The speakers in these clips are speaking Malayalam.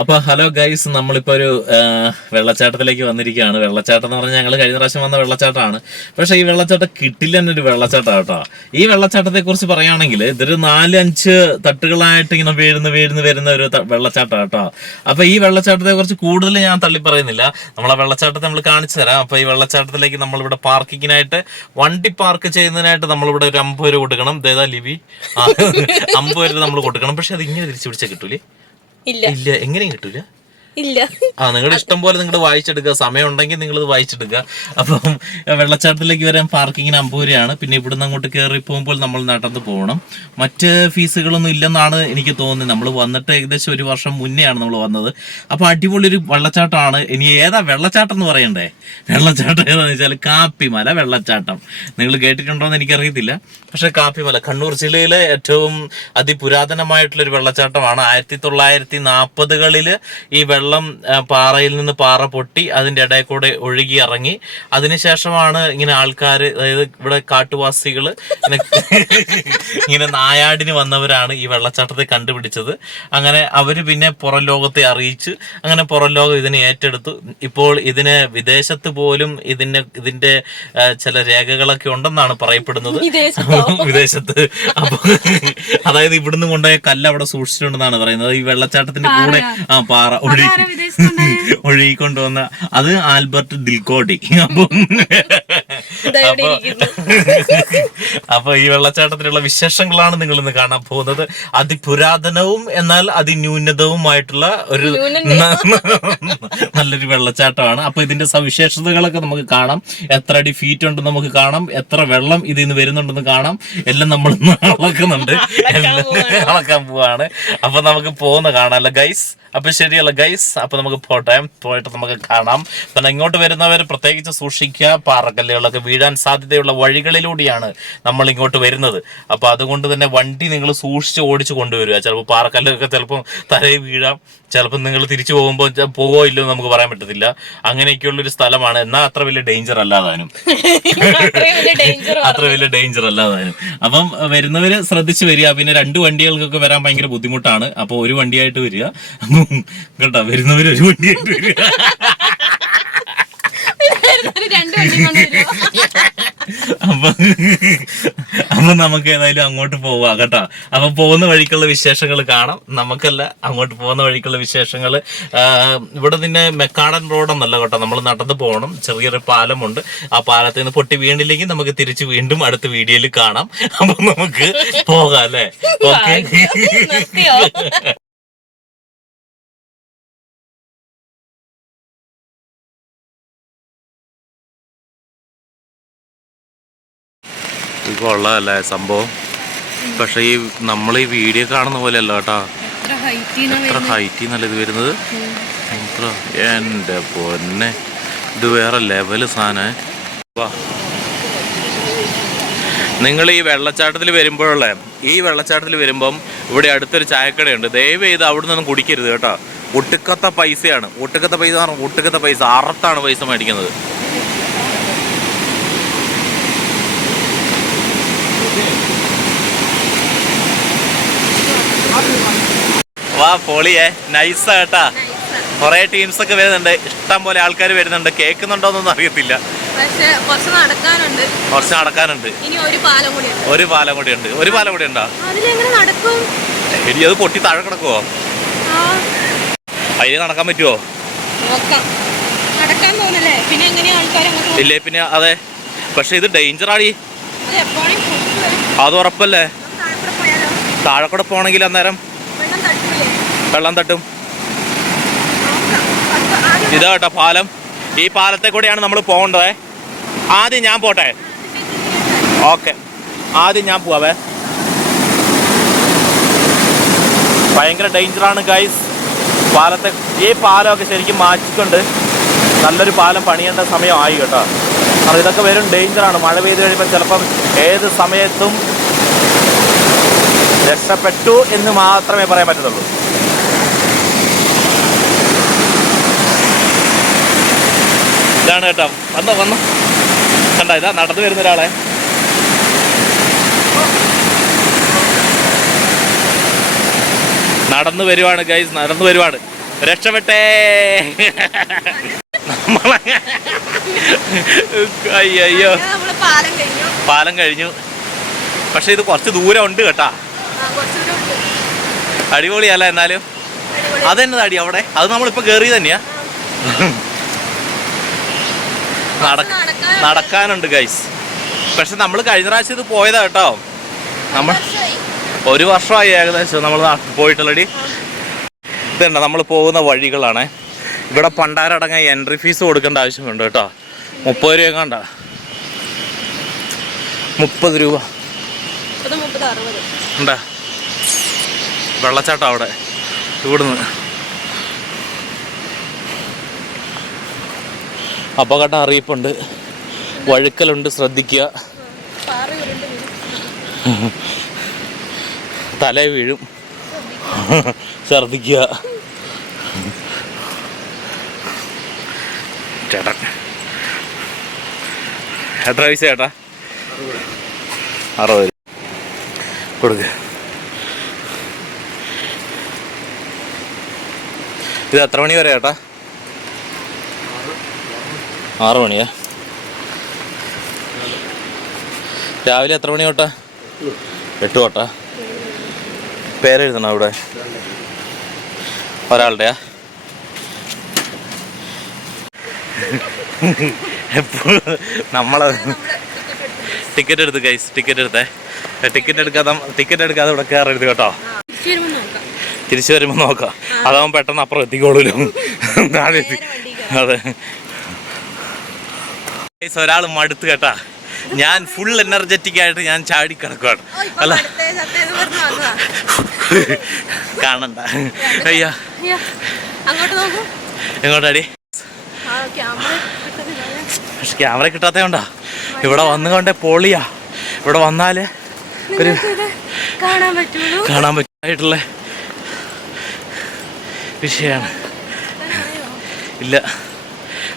അപ്പൊ ഹലോ ഗൈസ്, നമ്മളിപ്പോ ഒരു വെള്ളച്ചാട്ടത്തിലേക്ക് വന്നിരിക്കുകയാണ്. വെള്ളച്ചാട്ടം എന്ന് പറഞ്ഞാൽ ഞങ്ങൾ കഴിഞ്ഞ പ്രാവശ്യം വന്ന വെള്ളച്ചാട്ടമാണ്. പക്ഷെ ഈ വെള്ളച്ചാട്ടം കിട്ടില്ല എന്നൊരു വെള്ളച്ചാട്ടം കേട്ടോ. ഈ വെള്ളച്ചാട്ടത്തെ കുറിച്ച് പറയുകയാണെങ്കിൽ ഇതൊരു 4-5 തട്ടുകളായിട്ട് ഇങ്ങനെ വരുന്ന ഒരു വെള്ളച്ചാട്ടം കേട്ടോ. അപ്പൊ ഈ വെള്ളച്ചാട്ടത്തെ കുറിച്ച് കൂടുതൽ ഞാൻ തള്ളി പറയുന്നില്ല. നമ്മളെ വെള്ളച്ചാട്ടത്തെ നമ്മൾ കാണിച്ചു തരാം. അപ്പൊ ഈ വെള്ളച്ചാട്ടത്തിലേക്ക് നമ്മളിവിടെ പാർക്കിങ്ങിനായിട്ട് വണ്ടി പാർക്ക് ചെയ്യുന്നതിനായിട്ട് നമ്മളിവിടെ ഒരു 50 രൂപ കൊടുക്കണം. ദേതാ ലിവി 50 രൂപ നമ്മൾ കൊടുക്കണം. പക്ഷെ അത് ഇങ്ങനെ തിരിച്ചു പിടിച്ചാൽ കിട്ടൂലേ? ഇല്ല, എങ്ങനെയും കിട്ടൂല. ഇല്ല. നിങ്ങളുടെ ഇഷ്ടം പോലെ നിങ്ങൾ വായിച്ചെടുക്കുക, സമയം ഉണ്ടെങ്കിൽ നിങ്ങൾ ഇത് വായിച്ചെടുക്കുക. അപ്പം വെള്ളച്ചാട്ടത്തിലേക്ക് വരാൻ പാർക്കിങ്ങിന് 50 രൂപയാണ്. പിന്നെ ഇവിടുന്ന് അങ്ങോട്ട് കയറി പോകുമ്പോൾ നമ്മൾ നടന്ന് പോകണം. മറ്റ് ഫീസുകളൊന്നും ഇല്ലെന്നാണ് എനിക്ക് തോന്നുന്നത്. നമ്മൾ വന്നിട്ട് ഏകദേശം 1 വർഷം മുന്നെയാണ് നമ്മൾ വന്നത്. അപ്പൊ അടിപൊളി ഒരു വെള്ളച്ചാട്ടമാണ്. ഇനി ഏതാ വെള്ളച്ചാട്ടം എന്ന് പറയണ്ടേ? വെള്ളച്ചാട്ടം ഏതാന്ന് വെച്ചാൽ കാപ്പിമല വെള്ളച്ചാട്ടം. നിങ്ങൾ കേട്ടിട്ടുണ്ടോ എന്ന് എനിക്കറിയത്തില്ല. പക്ഷെ കാപ്പിമല കണ്ണൂർ ജില്ലയിലെ ഏറ്റവും അതിപുരാതനമായിട്ടുള്ളൊരു വെള്ളച്ചാട്ടമാണ്. 1940കളിൽ ഈ വെള്ളം പാറയിൽ നിന്ന് പാറ പൊട്ടി അതിൻ്റെ ഇടയിൽ കൂടെ ഒഴുകി ഇറങ്ങി. അതിനുശേഷമാണ് ഇങ്ങനെ ആൾക്കാർ, അതായത് ഇവിടെ കാട്ടുവാസികൾ ഇങ്ങനെ നായാടിന് വന്നവരാണ് ഈ വെള്ളച്ചാട്ടത്തെ കണ്ടുപിടിച്ചത്. അങ്ങനെ അവര് പിന്നെ പുറം ലോകത്തെ അറിയിച്ച് അങ്ങനെ പുറം ലോകം ഇതിനെ ഏറ്റെടുത്തു. ഇപ്പോൾ ഇതിന് വിദേശത്ത് പോലും ഇതിന്റെ ചില രേഖകളൊക്കെ ഉണ്ടെന്നാണ് പറയപ്പെടുന്നത്. വിദേശത്ത്. അപ്പൊ അതായത് ഇവിടുന്ന് കൊണ്ടുപോയ കല്ല് അവിടെ സൂക്ഷിച്ചിട്ടുണ്ടെന്നാണ് പറയുന്നത്. ഈ വെള്ളച്ചാട്ടത്തിന്റെ കൂടെ പാറ ഒഴുകിക്കൊണ്ടുവന്ന അത് ആൽബർട്ട് ദിൽക്കോടി. അപ്പൊ ഈ വെള്ളച്ചാട്ടത്തിലുള്ള വിശേഷങ്ങളാണ് നിങ്ങൾ ഇന്ന് കാണാൻ പോകുന്നത്. അതിപുരാതനവും എന്നാൽ അതിന്യൂനതവുമായിട്ടുള്ള ഒരു നല്ലൊരു വെള്ളച്ചാട്ടമാണ്. അപ്പൊ ഇതിന്റെ സവിശേഷതകളൊക്കെ നമുക്ക് കാണാം. എത്ര അടി ഫീറ്റ് ഉണ്ടെന്ന് നമുക്ക് കാണാം. എത്ര വെള്ളം ഇതിൽ നിന്ന് വരുന്നുണ്ടെന്ന് കാണാം. എല്ലാം നമ്മൾ അളക്കുന്നുണ്ട്, അളക്കാൻ പോവാണ്. അപ്പൊ നമുക്ക് പോകുന്ന കാണാമല്ലോ ഗൈസ്. അപ്പൊ ശരിയല്ല ഗൈസ്, അപ്പൊ നമുക്ക് പോയിട്ട് നമുക്ക് കാണാം. പിന്നെ ഇങ്ങോട്ട് വരുന്നവർ പ്രത്യേകിച്ച് സൂക്ഷിക്കുക. പാറക്കല്ലുകളൊക്കെ വീഴാൻ സാധ്യതയുള്ള വഴികളിലൂടെയാണ് നമ്മൾ ഇങ്ങോട്ട് വരുന്നത്. അപ്പൊ അതുകൊണ്ട് തന്നെ വണ്ടി നിങ്ങൾ സൂക്ഷിച്ച് ഓടിച്ചു കൊണ്ടുവരിക. ചിലപ്പോൾ പാറക്കല്ലൊക്കെ ചിലപ്പോൾ തലയിൽ വീഴാം. ചിലപ്പോൾ നിങ്ങൾ തിരിച്ചു പോകുമ്പോൾ പോവോ ഇല്ലോ നമുക്ക് പറയാൻ പറ്റത്തില്ല. അങ്ങനെയൊക്കെയുള്ളൊരു സ്ഥലമാണ്. എന്നാൽ അത്ര വലിയ ഡേഞ്ചർ അല്ലാതാനും അപ്പം വരുന്നവര് ശ്രദ്ധിച്ചു വരിക. പിന്നെ 2 വണ്ടികൾക്കൊക്കെ വരാൻ ഭയങ്കര ബുദ്ധിമുട്ടാണ്. അപ്പൊ ഒരു വണ്ടിയായിട്ട് വരിക കേട്ടോ. വരുന്നവര് ഒരു വണ്ടിയായിട്ട് വരിക. അപ്പൊ നമുക്ക് ഏതായാലും അങ്ങോട്ട് പോവാ കേട്ടോ. അപ്പൊ പോകുന്ന വഴിക്കുള്ള വിശേഷങ്ങൾ കാണാം. നമുക്കല്ല, അങ്ങോട്ട് പോകുന്ന വഴിക്കുള്ള വിശേഷങ്ങൾ. ഇവിടെ നിന്നെ മെക്കാടൻ റോഡൊന്നല്ല കേട്ടോ, നമ്മൾ നടന്നു പോകണം. ചെറിയൊരു പാലമുണ്ട്. ആ പാലത്തിൽ നിന്ന് പൊട്ടി വീണില്ലെങ്കിൽ നമുക്ക് തിരിച്ച് വീണ്ടും അടുത്ത വീഡിയോയിൽ കാണാം. അപ്പൊ നമുക്ക് പോകാം അല്ലേ? ഓക്കെ. ഇത് കൊള്ളാമല്ലേ സംഭവം? പക്ഷെ ഈ നമ്മൾ ഈ വീഡിയോ കാണുന്ന പോലെ അല്ല കേട്ടോ. എത്ര ഹൈറ്റിൽ നല്ല ഇത് വരുന്നത്. എൻ്റെ പൊന്നെ, ഇത് വേറെ ലെവല് സാധനം. വാ, നിങ്ങൾ ഈ വെള്ളച്ചാട്ടത്തിൽ വരുമ്പം ഇവിടെ അടുത്തൊരു ചായക്കടയുണ്ട്. ദയവ് ചെയ്ത് അവിടെ നിന്നൊന്നും കുടിക്കരുത് കേട്ടോ. ഒട്ടുക്കത്ത പൈസയാണ്. ഒട്ടുക്കത്ത പൈസ അറത്താണ് പൈസ മേടിക്കുന്നത്. വാ പൊളിയേ, നൈസാ കേട്ടാ. കൊറേ ടീംസ് ഒക്കെ വരുന്നുണ്ട്, ഇഷ്ടം പോലെ ആൾക്കാർ വരുന്നുണ്ട്. കേൾക്കുന്നുണ്ടോന്നൊന്നും അറിയത്തില്ല. കുറച്ച് നടക്കാനുണ്ട്. ഒരു പാലം കൂടി ഉണ്ട്. ഒരു പാലം കൂടി ഉണ്ടോ? ഇനി അത് പൊട്ടി താഴെ കിടക്കുവോ? അതിന് നടക്കാൻ പറ്റുമോ? ഇല്ലേ പിന്നെ അതെ. പക്ഷെ ഇത് ഡേഞ്ചറാടി. അത് ഉറപ്പല്ലേ? താഴെ കൂടെ പോണെങ്കിൽ അന്നേരം വെള്ളം തട്ടും. ഇതാ കേട്ടോ പാലം. ഈ പാലത്തെ കൂടെയാണ് നമ്മൾ പോകേണ്ടത്. ആദ്യം ഞാൻ പോട്ടെ? ഓക്കെ, ആദ്യം ഞാൻ പോവാവേ. ഭയങ്കര ഡേഞ്ചറാണ് ഗൈസ് പാലത്തെ. ഈ പാലമൊക്കെ ശരിക്കും മാറ്റിക്കൊണ്ട് നല്ലൊരു പാലം പണിയേണ്ട സമയമായി കേട്ടോ. കാരണം ഇതൊക്കെ വരും ഡേഞ്ചറാണ്. മഴ പെയ്ത് കഴിയുമ്പോൾ ചിലപ്പം ഏത് സമയത്തും രക്ഷപ്പെട്ടു എന്ന് മാത്രമേ പറയാൻ പറ്റത്തുള്ളൂ. ഇതാണ് കേട്ടോ. വന്നോ കണ്ട, ഇതാ നടന്നു വരുന്ന ഒരാളെ. നടന്നു വരുവാണ് ഗൈസ്, നടന്നു വരുവാണ്. രക്ഷപ്പെട്ടേ. അയ്യോ പാലം കഴിഞ്ഞു. പക്ഷെ ഇത് കുറച്ച് ദൂരം ഉണ്ട് കേട്ടാ. അടിപൊളിയല്ല എന്നാലും. അതെന്നതാ അടി അവിടെ? അത് നമ്മളിപ്പോ കേറി തന്നെയാ. നടക്കാനുണ്ട് ഗൈസ്. പക്ഷെ നമ്മൾ കഴിഞ്ഞ പ്രാവശ്യം ഇത് പോയതാ കേട്ടോ. നമ്മൾ 1 വർഷമായി ഏകദേശം നമ്മൾ പോയിട്ടുള്ളടി. ഇതുണ്ട് നമ്മൾ പോകുന്ന വഴികളാണ്. ഇവിടെ പണ്ടാരടങ്ങാൻ എൻട്രി ഫീസ് കൊടുക്കേണ്ട ആവശ്യമുണ്ട് കേട്ടോ. 30 രൂപ കണ്ട. 30 രൂപ ഉണ്ടാ. വെള്ളച്ചാട്ടം അവിടെ. ഇവിടുന്ന് അപകട അറിയിപ്പുണ്ട്. വഴുക്കലുണ്ട്, ശ്രദ്ധിക്കുക. തല വീഴും, ഛർദിക്കുക. ചേട്ടൻ എത്ര പൈസ ചേട്ടാ? 60 കൊടുക്ക. ഇത് എത്ര മണി വരെ ചേട്ടാ? 6 മണിയാ. രാവിലെ എത്ര മണി തൊട്ടാ? 8 തൊട്ടാ. പേരെഴുതണോ ഇവിടെ? ഒരാളുടെയാ? നമ്മളെ ടിക്കറ്റ് എടുത്ത് ഗൈസ്, ടിക്കറ്റ് എടുത്തേ. ടിക്കറ്റ് എടുക്കാതെ ഇവിടെ കയറരുത് കേട്ടോ. തിരിച്ചു വരുമ്പോൾ നോക്കാം. അതാവുമ്പോൾ പെട്ടെന്ന് അപ്പുറം എത്തിക്കോളൂല്ലോ. അതെ ഒരാൾ മടുത്ത് കേട്ടാ. ഞാൻ ഫുൾ എനർജറ്റിക് ആയിട്ട് ഞാൻ ചാടി കിടക്കുവാണ്. അല്ല കാണണ്ട. അയ്യോ എങ്ങോട്ടാടി? പക്ഷെ ക്യാമറ കിട്ടാത്തതുകൊണ്ടാ. ഇവിടെ വന്നുകൊണ്ടേ പൊളിയാ. ഇവിടെ വന്നാല് ഒരു കാണാൻ പറ്റായിട്ടുള്ള വിഷയമാണ്. ഇല്ല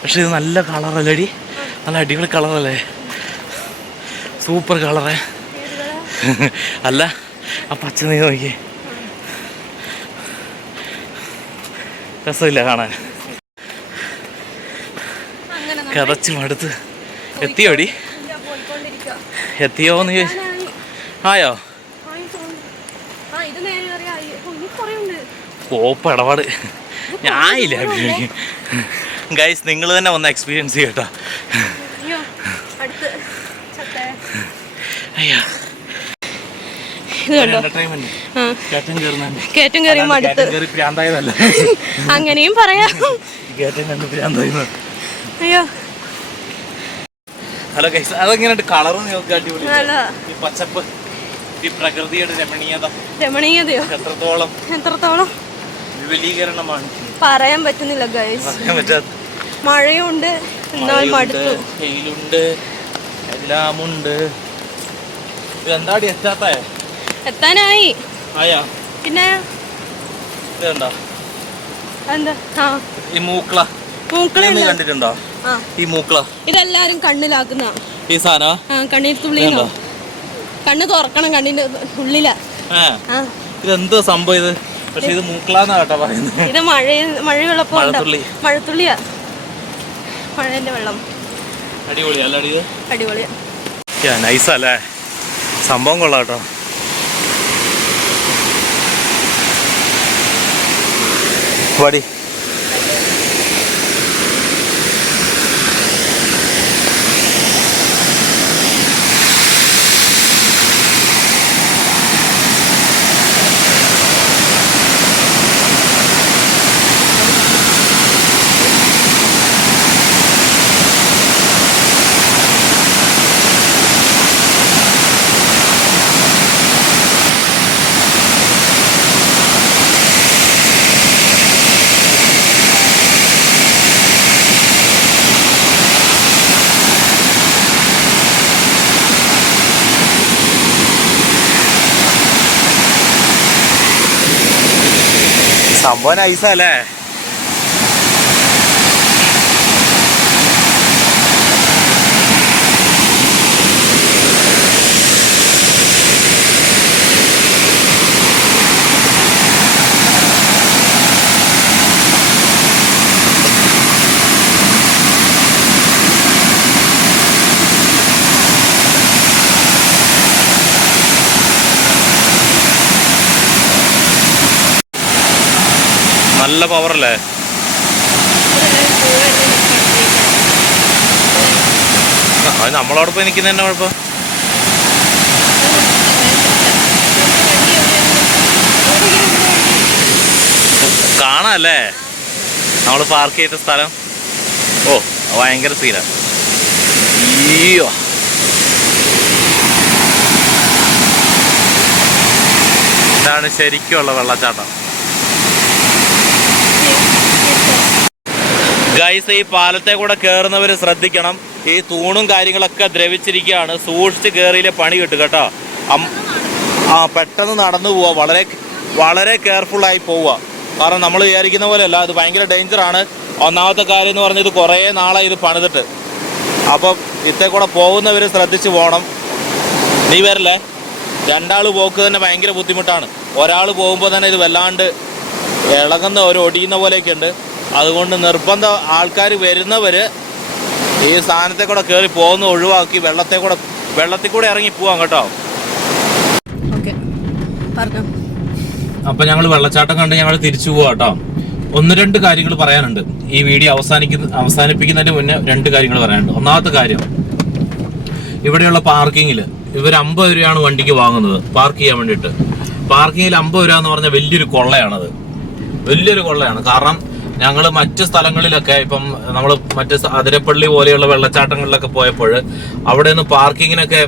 പക്ഷെ ഇത് നല്ല കളറല്ലേടി. നല്ല അടിപൊളി കളറല്ലേ? സൂപ്പർ കളറേ. അല്ല ആ പച്ച നീ നോക്കി. രസമില്ല കാണാൻ. കതച്ച് മടുത്ത്. എത്തിയോടി? എത്തിയോന്ന് ചോദിച്ചു. ആയോ? കോപ്പ് ഇടപാട് ഞാനില്ല. ഗൈസ് നിങ്ങൾ തന്നെ ഒന്ന് എക്സ്പീരിയൻസ് ചെയ്യട്ടോ. അയ്യോ അങ്ങനെയും പറയാം. അയ്യോ ഹലോ ഗൈസ്, അതെങ്ങനെയുണ്ട് കളറ്? അടിപൊളി ഈ പച്ചപ്പ്, ഈ പ്രകൃതിയുടെ രമണീയതയോ എത്രത്തോളം വിപുലീകരണമാണ് പറയാൻ പറ്റുന്നില്ല ഗൈസ്. മഴയുണ്ട്, എന്നാൽ മടുത്തു. വെയിലുണ്ട്, എല്ലാമുണ്ട്. ഇതെന്താടി എത്താത്തേ? എത്താനായി. ആയാ? പിന്നെ ഇതെന്താ? എന്താ ഈ മൂക്കള കണ്ടിട്ടുണ്ടോ? ഈ മൂക്കള ഇതെല്ലാരും കണ്ണിലാക്കുന്ന ഈ സാധനം. കണ്ണിൽ തുള്ളിയോ? കണ്ണ് തുറക്കണം, കണ്ണിന്റെ ഉള്ളിലാ. ഇതെന്തോ സംഭവം ഇത്? പക്ഷെ ഇത് മൂക്കളാന്നാ കേട്ടോ പറയുന്നത്. ഇത് മഴവെള്ളപ്പോ മഴത്തുള്ളിയാ, മഴന്റെ വെള്ളം. അടിപൊളിയാ അല്ലേ? അടിപൊളിയാ. നൈസല്ലേ സംഭവം? കൊള്ളാം കേട്ടോ. പടി സംഭവം നൈസല്ലേ? നല്ല പവറല്ലേ? അത് നമ്മളോടൊപ്പം നിൽക്കുന്ന തന്നെ കുഴപ്പം. കാണാല്ലേ നമ്മൾ പാർക്ക് ചെയ്ത സ്ഥലം? ഓ ഭയങ്കര സീനാണ്. അയ്യോ ഇതാണ് ശരിക്കുള്ള വെള്ളച്ചാട്ടം. ഗൈസ്, ഈ പാലത്തെ കൂടെ കയറുന്നവർ ശ്രദ്ധിക്കണം. ഈ തൂണും കാര്യങ്ങളൊക്കെ ദ്രവിച്ചിരിക്കുകയാണ്. സൂക്ഷിച്ച് കയറിയില്ലേ പണി കിട്ടും കേട്ടോ. പെട്ടെന്ന് നടന്നു പോവുക, വളരെ വളരെ കെയർഫുള്ളായി പോവുക. കാരണം നമ്മൾ വിചാരിക്കുന്ന പോലെയല്ല, അത് ഭയങ്കര ഡേഞ്ചറാണ്. ഒന്നാമത്തെ കാര്യം എന്ന് പറഞ്ഞത് കുറേ നാളായി ഇത് പണിതിട്ട്. അപ്പം ഇത്തേ കൂടെ പോകുന്നവർ ശ്രദ്ധിച്ച് പോകണം. നീ വരില്ലേ? രണ്ടാൾ പോക്ക് തന്നെ ഭയങ്കര ബുദ്ധിമുട്ടാണ്. ഒരാൾ പോകുമ്പോൾ തന്നെ ഇത് വല്ലാണ്ട് ഇളകുന്ന ഒരു ഒടിയുന്ന പോലെയൊക്കെ ഉണ്ട്. അതുകൊണ്ട് നിർബന്ധം ആൾക്കാർ വരുന്നവർ ഈ സ്ഥാനത്തെ കൂടെ കയറി പോകുന്ന ഒഴിവാക്കി വെള്ളത്തിൽ കൂടെ ഇറങ്ങി പോവാം കേട്ടോ. അപ്പം ഞങ്ങൾ വെള്ളച്ചാട്ടം കണ്ട് ഞങ്ങൾ തിരിച്ചു പോവാം കേട്ടോ. 1-2 കാര്യങ്ങൾ പറയാനുണ്ട്. ഈ വീഡിയോ അവസാനിപ്പിക്കുന്നതിന് മുന്നേ 2 കാര്യങ്ങൾ പറയാനുണ്ട്. ഒന്നാമത്തെ കാര്യം, ഇവിടെയുള്ള പാർക്കിങ്ങിൽ ഇവർ 50 രൂപയാണ് വണ്ടിക്ക് വാങ്ങുന്നത് പാർക്ക് ചെയ്യാൻ വേണ്ടിയിട്ട്. പാർക്കിങ്ങിൽ 50 രൂപ എന്ന് പറഞ്ഞാൽ വലിയൊരു കൊള്ളയാണത്, വലിയൊരു കൊള്ളയാണ്. കാരണം ഞങ്ങൾ മറ്റ് സ്ഥലങ്ങളിലൊക്കെ ഇപ്പം നമ്മൾ മറ്റ് അതിരപ്പള്ളി പോലെയുള്ള വെള്ളച്ചാട്ടങ്ങളിലൊക്കെ പോയപ്പോൾ അവിടെ നിന്ന് പാർക്കിങ്ങിനൊക്കെ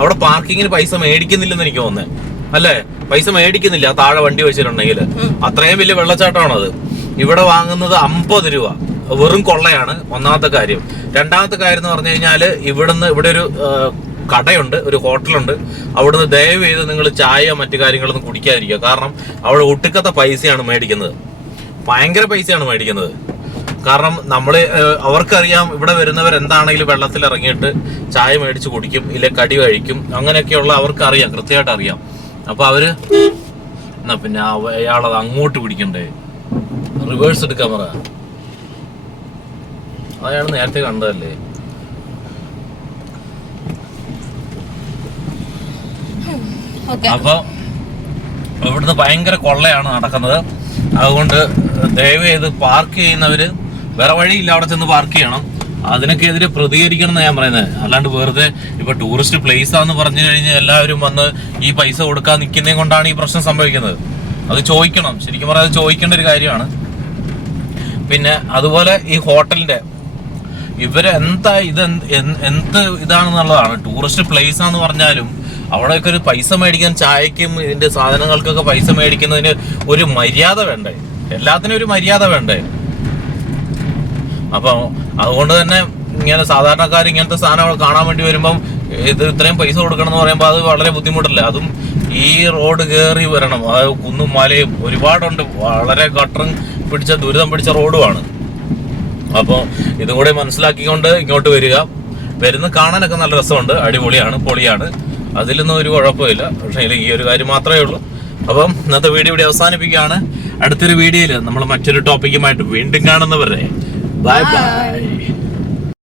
അവിടെ പാർക്കിങ്ങിന് പൈസ മേടിക്കുന്നില്ലെന്ന് എനിക്ക് തോന്നുന്നത്. അല്ലേ? പൈസ മേടിക്കുന്നില്ല താഴെ വണ്ടി വെച്ചിട്ടുണ്ടെങ്കിൽ. അത്രയും വലിയ വെള്ളച്ചാട്ടമാണത്. ഇവിടെ വാങ്ങുന്നത് 50 രൂപ. വെറും കൊള്ളയാണ് ഒന്നാമത്തെ കാര്യം. രണ്ടാമത്തെ കാര്യം എന്ന് പറഞ്ഞു കഴിഞ്ഞാൽ ഇവിടെ ഒരു കടയുണ്ട്, ഒരു ഹോട്ടലുണ്ട്. അവിടുന്ന് ദയവ് ചെയ്ത് നിങ്ങൾ ചായ മറ്റു കാര്യങ്ങളൊന്നും കുടിക്കാതിരിക്കുക. കാരണം അവിടെ ഒട്ടുക്കത്തെ പൈസയാണ് മേടിക്കുന്നത്, ഭയങ്കര പൈസയാണ് മേടിക്കുന്നത്. കാരണം അവർക്കറിയാം ഇവിടെ വരുന്നവർ എന്താണെങ്കിലും വെള്ളത്തിൽ ഇറങ്ങിയിട്ട് ചായ മേടിച്ച് കുടിക്കും, ഇല്ലെ കടി കഴിക്കും, അങ്ങനെയൊക്കെയുള്ള അവർക്കറിയാം, കൃത്യമായിട്ട് അറിയാം. അപ്പൊ അവര് എന്നാ പിന്നെ അയാളത് അങ്ങോട്ട് പിടിക്കണ്ടേ, റിവേഴ്സ് എടുക്കാൻ പറ. അയാൾ നേരത്തെ കണ്ടതല്ലേ. അപ്പൊ ഇവിടുന്ന് ഭയങ്കര കൊള്ളയാണ് നടക്കുന്നത്. അതുകൊണ്ട് ദയവ് ചെയ്ത് പാർക്ക് ചെയ്യുന്നവര് വേറെ വഴിയില്ല, അവിടെ ചെന്ന് പാർക്ക് ചെയ്യണം. അതിനൊക്കെതിരെ പ്രതികരിക്കണം എന്ന് ഞാൻ പറയുന്നത്. അല്ലാണ്ട് വെറുതെ ഇപ്പൊ ടൂറിസ്റ്റ് പ്ലേസ് ആണെന്ന് പറഞ്ഞു കഴിഞ്ഞാൽ എല്ലാവരും വന്ന് ഈ പൈസ കൊടുക്കാൻ നിൽക്കുന്നതും കൊണ്ടാണ് ഈ പ്രശ്നം സംഭവിക്കുന്നത്. അത് ചോദിക്കണം, ശരിക്കും പറഞ്ഞാൽ അത് ചോദിക്കേണ്ട ഒരു കാര്യമാണ്. പിന്നെ അതുപോലെ ഈ ഹോട്ടലിന്റെ എന്ത് ഇതാണെന്നുള്ളതാണ്. ടൂറിസ്റ്റ് പ്ലേസ് ആണെന്ന് പറഞ്ഞാലും അവിടെയൊക്കെ ഒരു പൈസ മേടിക്കാൻ, ചായക്കും ഇതിന്റെ സാധനങ്ങൾക്കൊക്കെ പൈസ മേടിക്കുന്നതിന് ഒരു മര്യാദ വേണ്ടേ? എല്ലാത്തിനും ഒരു മര്യാദ വേണ്ടേ? അപ്പൊ അതുകൊണ്ട് തന്നെ ഇങ്ങനെ സാധാരണക്കാർ ഇങ്ങനത്തെ സാധനങ്ങൾ കാണാൻ വേണ്ടി വരുമ്പം ഇത് ഇത്രയും പൈസ കൊടുക്കണം എന്ന് പറയുമ്പോൾ അത് വളരെ ബുദ്ധിമുട്ടല്ലേ. അതും ഈ റോഡ് കയറി വരണം, അത് കുന്നും മലയും ഒരുപാടുണ്ട്, വളരെ ഗട്ടറും പിടിച്ച ദുരിതം പിടിച്ച റോഡുമാണ്. അപ്പോൾ ഇതും കൂടെ മനസ്സിലാക്കിക്കൊണ്ട് ഇങ്ങോട്ട് വരുന്ന കാണാനൊക്കെ നല്ല രസമുണ്ട്, അടിപൊളിയാണ്, പൊളിയാണ്, അതിലൊന്നും ഒരു കുഴപ്പമില്ല. പക്ഷേ ഈ ഒരു കാര്യം മാത്രമേ ഉള്ളൂ. അപ്പം ഇന്നത്തെ വീഡിയോ ഇവിടെ അവസാനിപ്പിക്കുകയാണ്. അടുത്തൊരു വീഡിയോയിൽ നമ്മൾ മറ്റൊരു ടോപ്പിക്കുമായിട്ട് വീണ്ടും കാണുന്നവരെ ബൈ ബൈ.